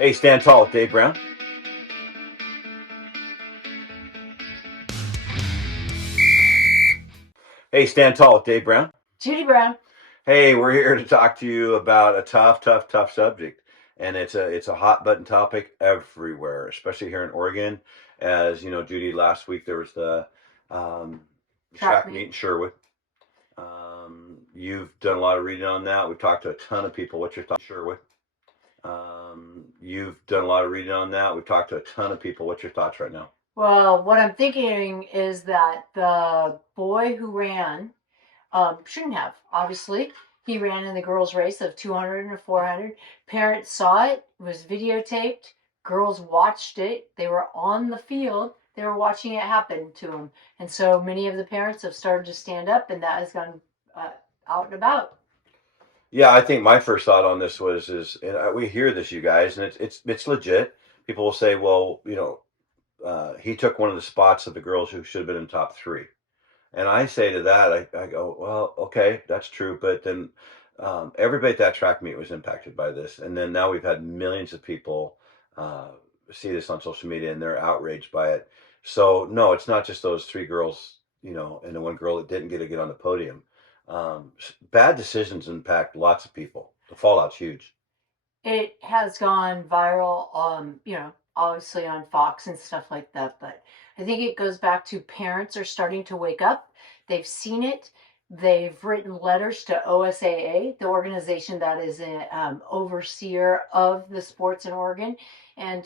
Hey, stand tall, Dave Brown. Hey, stand tall, Dave Brown. Judy Brown. Hey, we're here to talk to you about a tough subject, and it's a hot button topic everywhere, especially here in Oregon. As you know, Judy, last week there was the um, Track track meet. meet in Sherwood. You've done a lot of reading on that. We've talked to a ton of people. What's your thoughts, Sherwood? You've done a lot of reading on that. We've talked to a ton of people. What's your thoughts right now? Well, what I'm thinking is that the boy who ran shouldn't have. Obviously, he ran in the girls' race of 200 and 400. Parents saw it. It was videotaped. Girls watched it. They were on the field. They were watching it happen to them. And so many of the parents have started to stand up, and that has gone uh, out and about. Yeah, I think my first thought on this was is, and we hear this, you guys, and it's legit. People will say, well, he took one of the spots of the girls who should have been in top three. And I say to that, I go, well, okay, that's true. But then everybody at that track meet was impacted by this. And then now we've had millions of people uh, see this on social media and they're outraged by it. So, no, it's not just those three girls, and the one girl that didn't get to get on the podium. Bad decisions impact lots of people. The fallout's huge. It has gone viral, obviously on Fox and stuff like that. But I think it goes back to parents are starting to wake up. They've seen it. They've written letters to OSAA, the organization that is an overseer of the sports in Oregon. And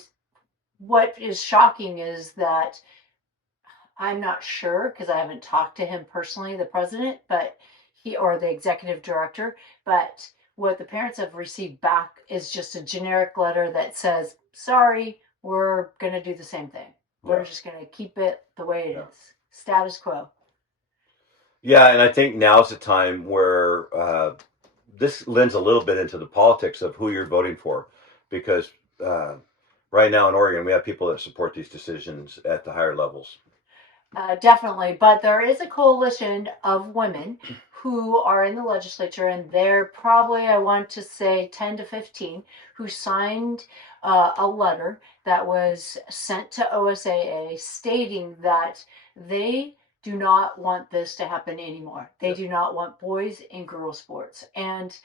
what is shocking is that I'm not sure because I haven't talked to him personally, the president, but he or the executive director. But what the parents have received back is just a generic letter that says, sorry, we're going to do the same thing. We're Yeah. just going to keep it the way it Yeah. is. Status quo. Yeah. And I think now's the time where this lends a little bit into the politics of who you're voting for, because uh, right now in Oregon we have people that support these decisions at the higher levels. Definitely, but there is a coalition of women who are in the legislature, and they're probably, I want to say, 10 to 15, who signed a letter that was sent to OSAA stating that they do not want this to happen anymore. They Yep. do not want boys and girls sports. And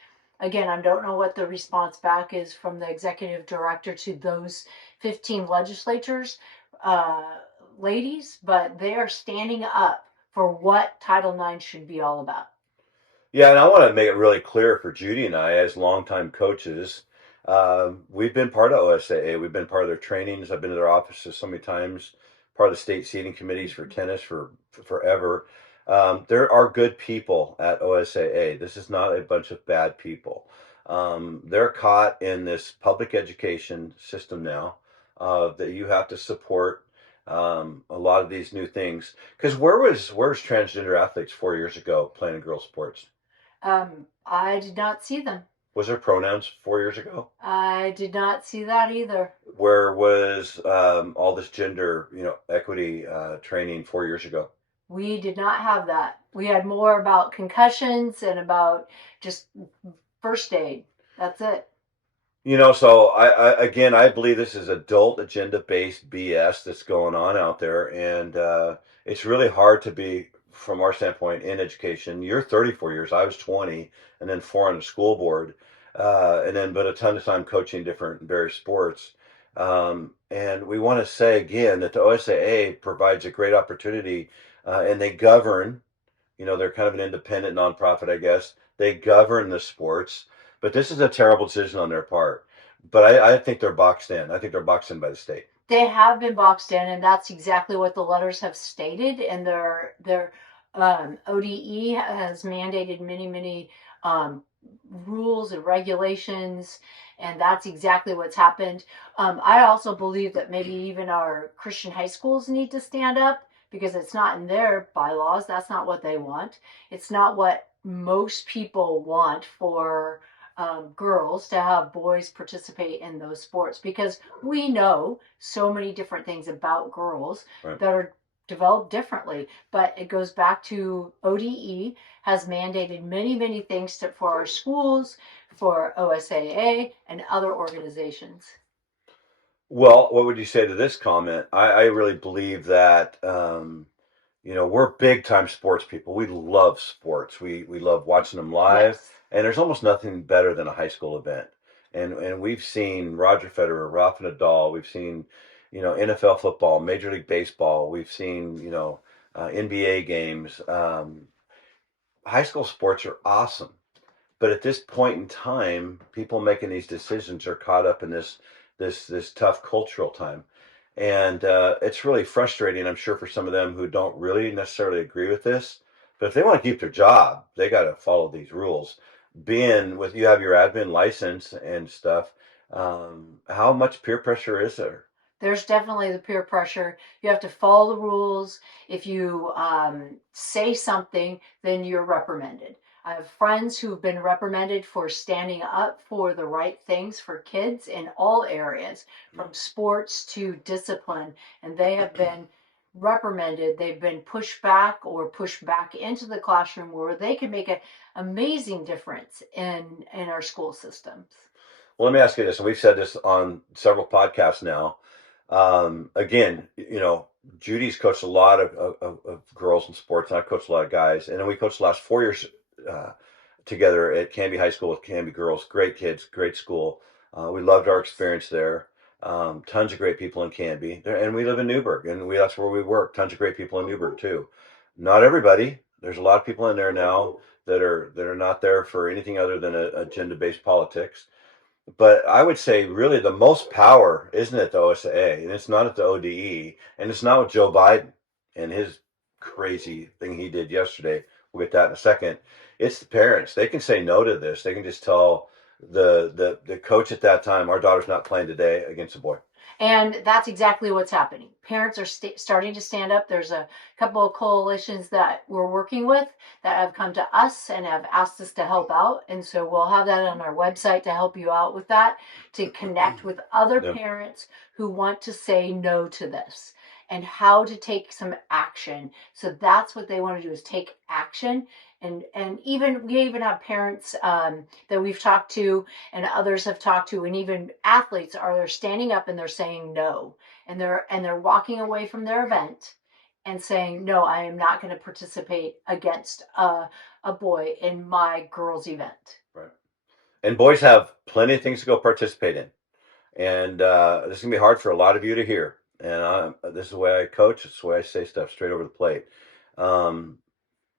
again, I don't know what the response back is from the executive director to those 15 legislators. Uh, Ladies, but they are standing up for what Title IX should be all about. Yeah, and I want to make it really clear for Judy and I, as longtime coaches, we've been part of OSAA. We've been part of their trainings. I've been to their offices so many times. Part of the state seating committees for tennis for forever. There are good people at OSAA. This is not a bunch of bad people. They're caught in this public education system now that you have to support a lot of these new things. Because where's transgender athletes 4 years ago playing in girls' sports? I did not see them. Was there pronouns 4 years ago? I did not see that either. Where was all this gender, equity training 4 years ago? We did not have that. We had more about concussions and about just first aid. That's it. So I believe this is adult agenda based BS that's going on out there, and it's really hard to be, from our standpoint, in education. You're 34 years. I was 20, and then 4 on the school board, and then but a ton of time coaching different various sports. And we want to say again that the OSAA provides a great opportunity, and they govern. They're kind of an independent nonprofit, I guess. They govern the sports, but this is a terrible decision on their part. But I think they're boxed in. I think they're boxed in by the state. They have been boxed in, and that's exactly what the letters have stated. And their ODE has mandated many um, rules and regulations, and that's exactly what's happened. I also believe that maybe even our Christian high schools need to stand up because it's not in their bylaws. That's not what they want. It's not what most people want for girls to have boys participate in those sports because we know so many different things about girls Right. that are developed differently. But it goes back to ODE has mandated many things for our schools, for OSAA, and other organizations. Well, what would you say to this comment? I really believe that we're big time sports people. We love sports. We love watching them live, Yes. and there's almost nothing better than a high school event. And we've seen Roger Federer, Rafa Nadal. We've seen NFL football, Major League Baseball. We've seen NBA games. High school sports are awesome. But at this point in time, people making these decisions are caught up in this tough cultural time, and it's really frustrating. I'm sure for some of them who don't really necessarily agree with this, but if they want to keep their job, they got to follow these rules. Being with you have your admin license and stuff, how much peer pressure is there? There's definitely the peer pressure. You have to follow the rules. If you say something, then you're reprimanded. I have friends who've been reprimanded for standing up for the right things for kids in all areas, from sports to discipline, and they have been reprimanded. They've been pushed back or pushed back into the classroom where they can make an amazing difference in our school systems. Well, let me ask you this, and we've said this on several podcasts now. Again, Judy's coached a lot of girls in sports, and I've coached a lot of guys. And then we coached the last 4 years uh, together at Canby High School with Canby girls. Great kids, great school. We loved our experience there. Tons of great people in Canby, and we live in Newburgh, and that's where we work. Tons of great people in Newburgh too. Not everybody. There's a lot of people in there now that are not there for anything other than agenda-based politics. But I would say really the most power isn't at the OSA, and it's not at the ODE, and it's not with Joe Biden and his crazy thing he did yesterday. We'll get that in a second. It's the parents. They can say no to this. They can just tell the coach at that time, our daughter's not playing today against a boy. And that's exactly what's happening. Parents are starting to stand up. There's a couple of coalitions that we're working with that have come to us and have asked us to help out. And so we'll have that on our website to help you out with that, to connect with other Yeah. parents who want to say no to this and how to take some action. So that's what they want to do, is take action. And even we even have parents that we've talked to and others have talked to, and even athletes are, they're standing up and they're saying no, and they're walking away from their event and saying no, I am not going to participate against a boy in my girls event. Right. And boys have plenty of things to go participate in. And this is gonna be hard for a lot of you to hear. And this is the way I coach. It's the way I say stuff straight over the plate. Um,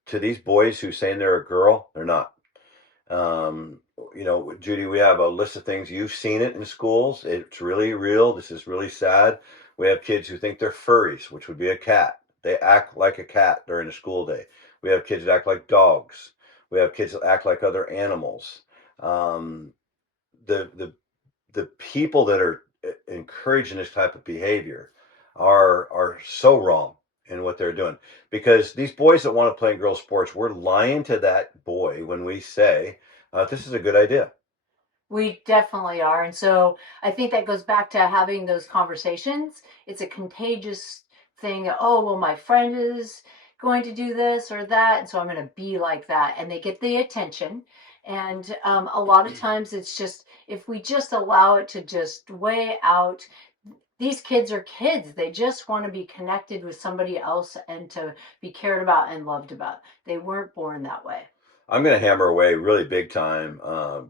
to these boys who saying they're a girl, they're not. Um, Judy, we have a list of things. You've seen it in schools. It's really real. This is really sad. We have kids who think they're furries, which would be a cat. They act like a cat during a school day. We have kids that act like dogs. We have kids that act like other animals. Um, the the the people that are encouraging this type of behavior are so wrong in what they're doing, because these boys that want to play in girls sports, we're lying to that boy when we say this is a good idea. We definitely are. And so I think that goes back to having those conversations. It's a contagious thing. Oh, well, my friend is going to do this or that. And so I'm going to be like that. And they get the attention. And a lot of times it's just, if we just allow it to just weigh out, these kids are kids. They just want to be connected with somebody else and to be cared about and loved about. They weren't born that way. I'm going to hammer away really big time.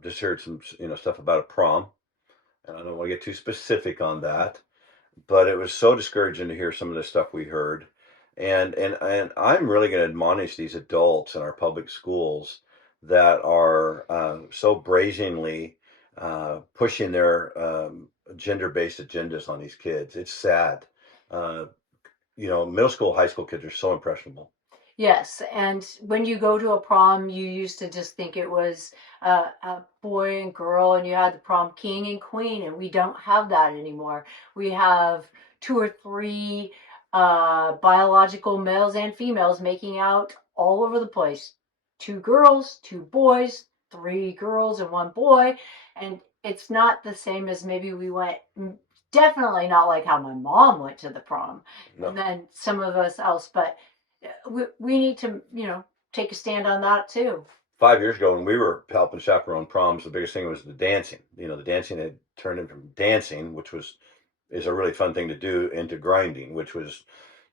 Just heard some stuff about a prom, and I don't want to get too specific on that, but it was so discouraging to hear some of the stuff we heard. And I'm really going to admonish these adults in our public schools that are so brazenly pushing their gender-based agendas on these kids. It's sad. Uh, Middle school, high school kids are so impressionable. Yes, and when you go to a prom, you used to just think it was a boy and girl, and you had the prom king and queen, and we don't have that anymore. We have two or three biological males and females making out all over the place. Two girls, two boys, three girls and one boy, and it's not the same as maybe we went. Definitely not like how my mom went to the prom, No. and then some of us else, but we need to, take a stand on that too. 5 years ago, when we were helping chaperone proms, the biggest thing was the dancing. The dancing had turned into dancing, which was is a really fun thing to do, into grinding, which was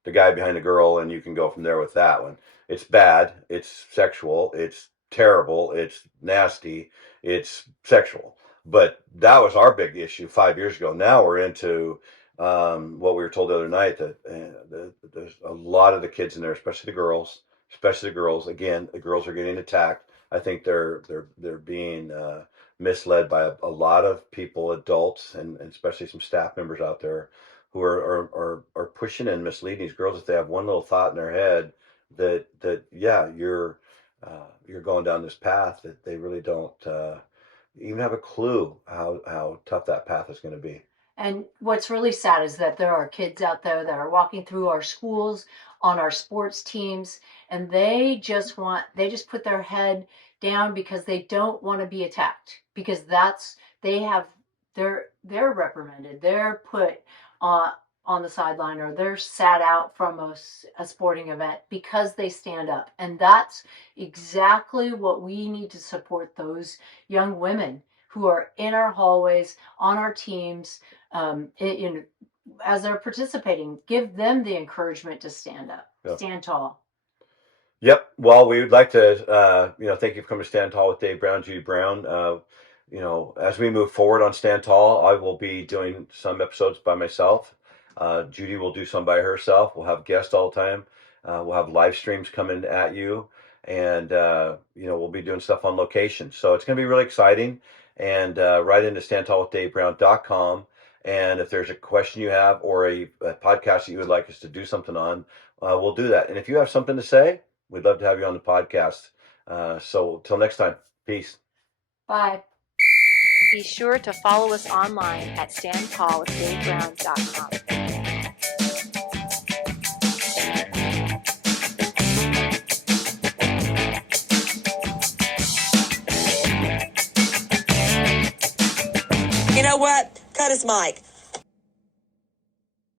the guy behind the girl, and you can go from there with that one. It's bad, it's sexual, it's terrible, it's nasty, it's sexual. But that was our big issue 5 years ago. Now we're into what we were told the other night, that there's a lot of the kids in there, especially the girls. Especially the girls. Again, the girls are getting attacked. I think they're being misled by a lot of people, adults, and especially some staff members out there who are pushing and misleading these girls if they have one little thought in their head that yeah, you're going down this path, that they really don't even have a clue how tough that path is going to be. And what's really sad is that there are kids out there that are walking through our schools, on our sports teams, and they just put their head down because they don't want to be attacked, because they have, they're reprimanded, they're put on the sideline, or they're sat out from a sporting event because they stand up. And that's exactly what we need to support, those young women who are in our hallways, on our teams, as they're participating. Give them the encouragement to stand up, stand tall. Yep. Well, we would like to, thank you for coming to Stand Tall with Dave Brown, Judy Brown. As we move forward on Stand Tall, I will be doing some episodes by myself. Judy will do some by herself. We'll have guests all the time. We'll have live streams coming at you, and we'll be doing stuff on location. So it's going to be really exciting. And write into standtallwithDaveBrown.com. And if there's a question you have, or a podcast that you would like us to do something on, we'll do that. And if you have something to say, we'd love to have you on the podcast. So till next time, peace. Bye. Be sure to follow us online at standtallwithDaveBrown.com. You know what? Cut his mic.